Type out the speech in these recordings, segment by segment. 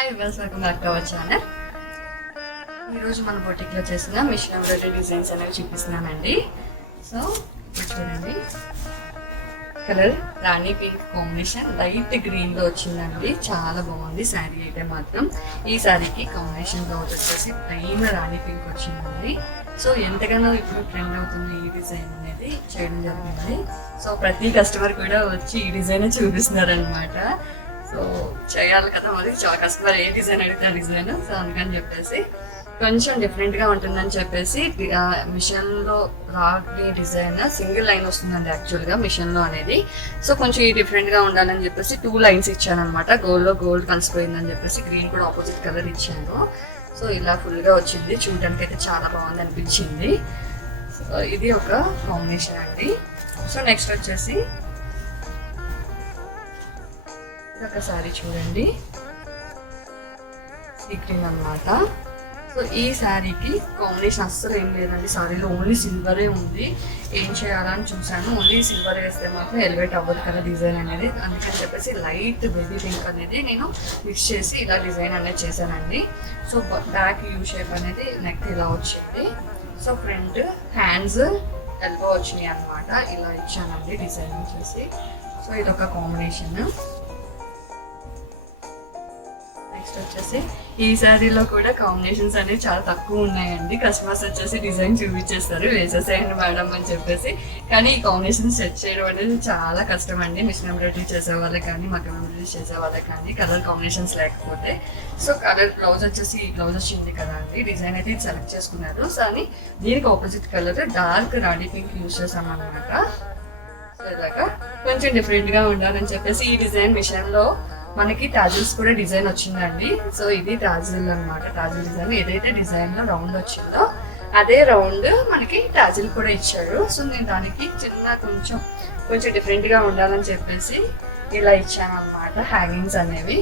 Hi welcome back to our channel. ఈరోజు మన బొటిక్లో చేసిన మిషన్ ఎంబ్రాయిడరీ డిజైన్స్ అనేవి చూపిస్తున్నానండి. సో ఇప్పుడు చూడండి, కలర్ రాణి పింక్ కాంబినేషన్ లైట్ గ్రీన్లో వచ్చిందండి. చాలా బాగుంది శారీ అయితే మాత్రం. ఈ శారీకి కాంబినేషన్ బ్లౌజ్ వచ్చేసి ప్లెయిన్ రాణి పింక్ వచ్చిందండి. సో ఎంతగానో ఇప్పుడు ట్రెండ్ అవుతుంది ఈ డిజైన్ అనేది చేయడం జరిగింది. సో ప్రతి కస్టమర్ కూడా వచ్చి ఈ డిజైన్ చూపిస్తున్నారు అనమాట. సో చేయాలి కదా, మరి కస్టమర్ ఏ డిజైన్ అడిగితే డిజైన్. సో అందుకని చెప్పేసి కొంచెం డిఫరెంట్గా ఉంటుందని చెప్పేసి మిషన్లో రాని డిజైన్ సింగిల్ లైన్ వస్తుందండి యాక్చువల్గా మిషన్లో అనేది. సో కొంచెం ఈ డిఫరెంట్గా ఉండాలని చెప్పేసి 2 లైన్స్ ఇచ్చాను అనమాట. గోల్డ్లో గోల్డ్ కలిసిపోయిందని చెప్పేసి గ్రీన్ కూడా ఆపోజిట్ కలర్ ఇచ్చాను. సో ఇలా ఫుల్గా వచ్చింది, చూడడానికి అయితే చాలా బాగుంది అనిపించింది. సో ఇది ఒక కాంబినేషన్ అండి. సో నెక్స్ట్ వచ్చేసి ఒక శారీ చూడండి, సీ గ్రీన్ అనమాట. సో ఈ శారీకి కాంబినేషన్ అస్సలు ఏం లేదండి. శారీలో ఓన్లీ సిల్వరే ఉంది. ఏం చేయాలని చూసాను, ఓన్లీ సిల్వర్ వేస్తే మాత్రం ఎలివేట్ అవ్వదు కదా డిజైన్ అనేది. అందుకని చెప్పేసి లైట్ బేబీ పింక్ అనేది నేను మిక్స్ చేసి ఇలా డిజైన్ అనేది చేశానండి. సో బ్యాక్ యూ షేప్ అనేది నెక్ ఇలా వచ్చింది. సో ఫ్రంట్ హ్యాండ్స్ ఎల్బో వచ్చినాయి అనమాట. ఇలా ఇచ్చానండి డిజైన్ వచ్చేసి. సో ఇదొక కాంబినేషన్. నెక్స్ట్ వచ్చేసి ఈ శారీలో కూడా కాంబినేషన్స్ అనేవి చాలా తక్కువ ఉన్నాయండి. కస్టమర్స్ వచ్చేసి డిజైన్ చూపించేస్తారు, వేసేసేయండి మేడం అని చెప్పేసి. కానీ ఈ కాంబినేషన్ సెట్ చేయడం అనేది చాలా కష్టం అండి. మిషన్ ఎంబ్రాయిడరీ చేసే వాళ్ళకి కానీ మగ్గం ఎంబ్రాయిడరీ చేసే వాళ్ళకి కానీ కలర్ కాంబినేషన్స్ లేకపోతే. సో కలర్ బ్లౌజ్ వచ్చేసి ఈ బ్లౌజ్ వచ్చింది కదా అండి, డిజైన్ అయితే ఇది సెలెక్ట్ చేసుకున్నారు. సో అని దీనికి ఆపోజిట్ కలర్ డార్క్ రాణి పింక్ యూజ్ చేసామన్నమాట. సో ఇలాగా కొంచెం డిఫరెంట్గా ఉండాలని చెప్పేసి ఈ డిజైన్ మిషన్లో మనకి టాజిల్స్ కూడా డిజైన్ వచ్చిందండి. సో ఇది టాజిల్ అనమాట. టాజిల్ డిజైన్ ఏదైతే డిజైన్ లో రౌండ్ వచ్చిందో అదే రౌండ్ మనకి టాజిల్ కూడా ఇచ్చారు. సో నేను దానికి కొంచెం డిఫరెంట్ గా ఉండాలని చెప్పేసి ఇలా ఇచ్చాను అనమాట హ్యాంగింగ్స్ అనేవి.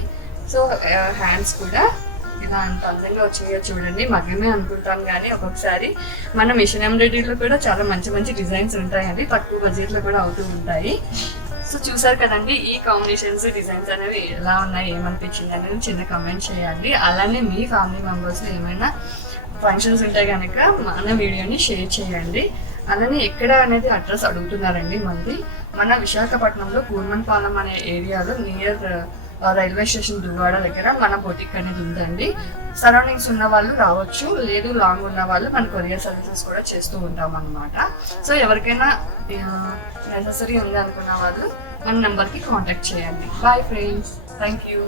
సో హ్యాండ్స్ కూడా ఇలా అంత అందంగా వచ్చాయో చూడండి. మగ్గమే అనుకుంటాం కానీ ఒక్కొక్కసారి మన మిషన్ ఎంబ్రాయిడరీలో కూడా చాలా మంచి మంచి డిజైన్స్ ఉంటాయండి. తక్కువ బడ్జెట్లో కూడా అవుతూ ఉంటాయి. సో చూసారు కదండి, ఈ కాంబినేషన్స్ డిజైన్స్ అనేవి ఎలా ఉన్నాయి, ఏమనిపించింది అనేది చిన్న కమెంట్ చేయండి. అలానే మీ ఫ్యామిలీ మెంబర్స్లో ఏమైనా ఫంక్షన్స్ ఉంటే కనుక మన వీడియోని షేర్ చేయండి. అలానే ఎక్కడ అనేది అడ్రస్ అడుగుతున్నారండి. మన విశాఖపట్నంలో కూర్మన్పాలెం అనే ఏరియాలో నియర్ రైల్వే స్టేషన్ దువ్వాడ దగ్గర మన బొటిక్ అనేది ఉందండి. సరౌండింగ్స్ ఉన్న వాళ్ళు రావచ్చు, లేదు లాంగ్ ఉన్న వాళ్ళు మన కొరియర్ సర్వీసెస్ కూడా చేస్తూ ఉంటాం అనమాట. సో ఎవరికైనా నెససరీ ఉంది అనుకున్న వాళ్ళు మన నెంబర్కి కాంటాక్ట్ చేయండి. Bye friends, thank you.